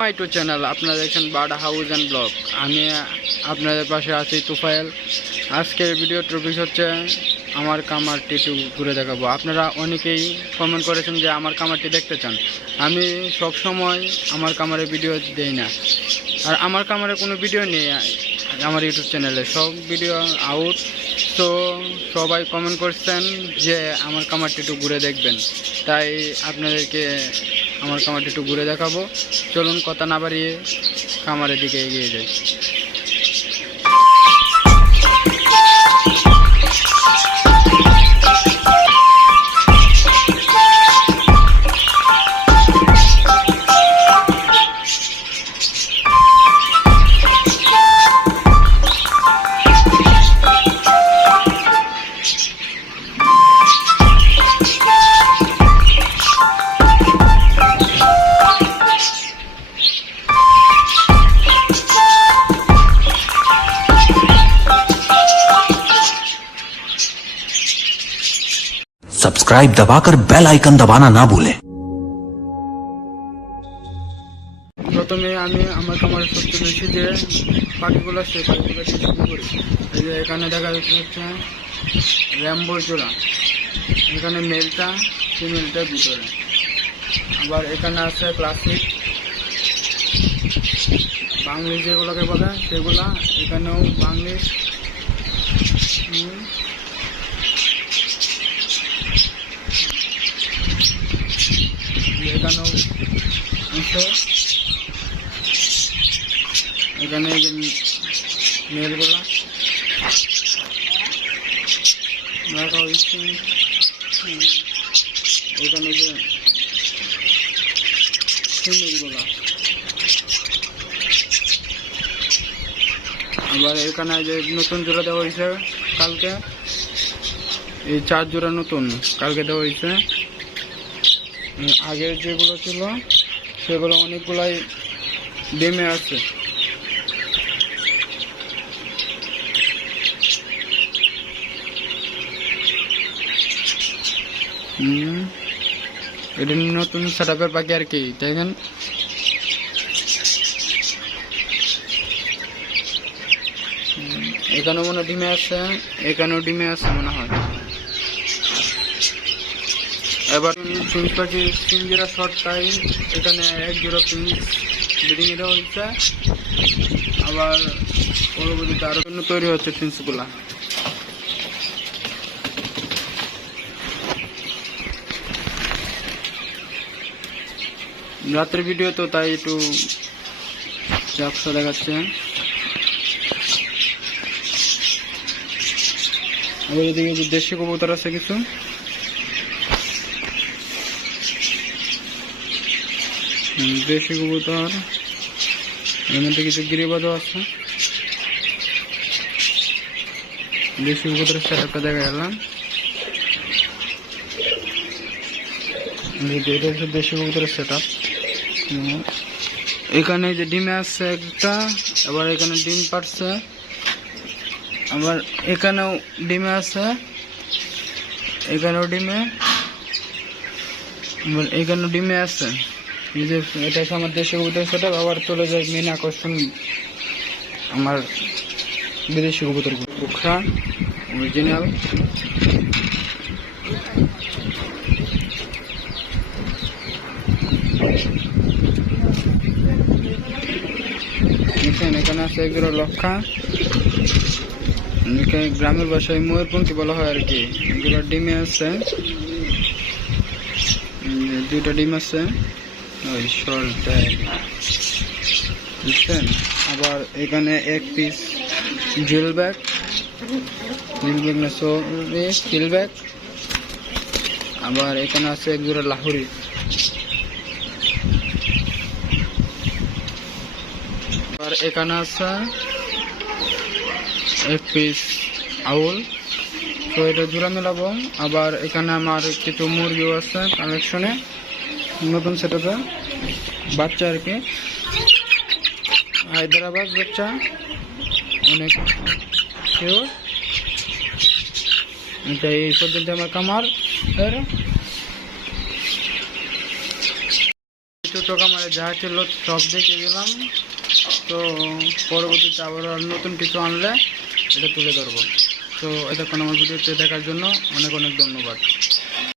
My to channel আপনারা দেখছেন bird house and blog. আমি আপনাদের পাশে আছি তুফাইল। আজকের ভিডিও টপিক হচ্ছে আমার কামারটি একটু ঘুরে দেখাবো। আপনারা অনেকেই কমেন্ট করেছেন যে আমার কামারটি দেখতে চান। আমি সব সময় আমার কামারের ভিডিও দেই না, আর আমার কামারে কোনো ভিডিও নেই আমার ইউটিউব চ্যানেলে, সব ভিডিও আউট। তো সবাই কমেন্ট করছেন যে আমার কামারটি একটু ঘুরে দেখবেন, তাই আপনাদেরকে আমার কামারটি একটু ঘুরে দেখাবো। চলুন কথা না বাড়িয়ে কামারের দিকে এগিয়ে যাই। सब्सक्राइब दबाकर बेल आइकन दबाना ना भूलें। প্রথমে আমি আমার কামারে সবচেয়ে বেশি যে পাখিগুলো সেই পাখিগুলো শুরু করি। এই যে এখানে দেখা যাচ্ছে র্যাম্বো জোড়া, এখানে মেলটা ফিমেলটার ভিতরে। আবার এখানে আছে ক্লাসিক বাংলিশ যেগুলোকে বলে সেগুলা, এখানেও বাংলিশ। এখানেও এখানে এই যে মেলগুলা রাখা হয়েছে। এখানে যে ফিমেলগুলা, আবার এখানে যে নতুন জোড়া দেওয়া হয়েছে কালকে, এই 4 জোড়া নতুন কালকে দেওয়া হয়েছে। আগের যেগুলো ছিল সেগুলো অনেকগুলাই ডিমে আছে। এটা নতুন সেটআপের পাখি আর কি, দেখেন। এখানেও মনে ডিমে আছে, এখানেও ডিমে আছে মনে হয়। এবার পিঙ্ক পাখি পিঞ্জরা শর্টটাই এখানে 1 জোড়া পিঙ্ক ব্রিডিং এ দেওয়া হয়েছে। আবার পরবর্তীতে আরো জন্য তৈরি হচ্ছে পিঞ্চগুলা। রাত্রের ভিডিও তো তাই একটু ঝাপসা দেখাচ্ছে। আবার এদিকে যে দেশি কবুতর আছে কিছু, দেশি কবুতর, এর মধ্যে কিছু গিরিবাজও আছে। দেশি কবুতরের সেটআপটা দেখা গেলাম। এটা হচ্ছে দেশি কবুতরের সেটআপ। এখানে যে ডিমে আছে একটা, আবার এখানে ডিম পারছে, আবার এখানেও ডিমে আছে, এখানেও ডিমে, আবার এখানেও ডিমে আছে। এই যে এটা হচ্ছে আমার দেশি কবুতরের সেটআপ। আবার চলে যায় মেন আকর্ষণ আমার বিদেশি কবুতর, বুকরা অরিজিনাল। এখানে আছে এগুলো লক্ষা, গ্রামের ভাষায় ময়ূরপঙ্খী বলা হয় আর কি। এগুলো ডিমে আছে, 2টা ডিম আছে, ওই শর্টটায় বুঝছেন। আবার এখানে 1 পিস জিলব্যাক না সিলব্যাক। আবার এখানে আছে 1 জোড়া লাহোরি। আর এখানে আছে 1 পিস আউল, তো এটা জোড়া মেলাবো। আবার এখানে আমার কিছু মুরগিও আছে কালেকশনে, নতুন সেটআপে বাচ্চা আর কি, হায়দ্রাবাদ বাচ্চা, অনেক কিউট। এই পর্যন্ত আমার কামার ছোটো কামারে যা ছিল সব দেখে দিলাম। তো পরবর্তীতে আবার আর নতুন কিছু আনলে এটা তুলে ধরবো। তো এতক্ষণ আমার ভিডিওতে দেখার জন্য অনেক অনেক ধন্যবাদ।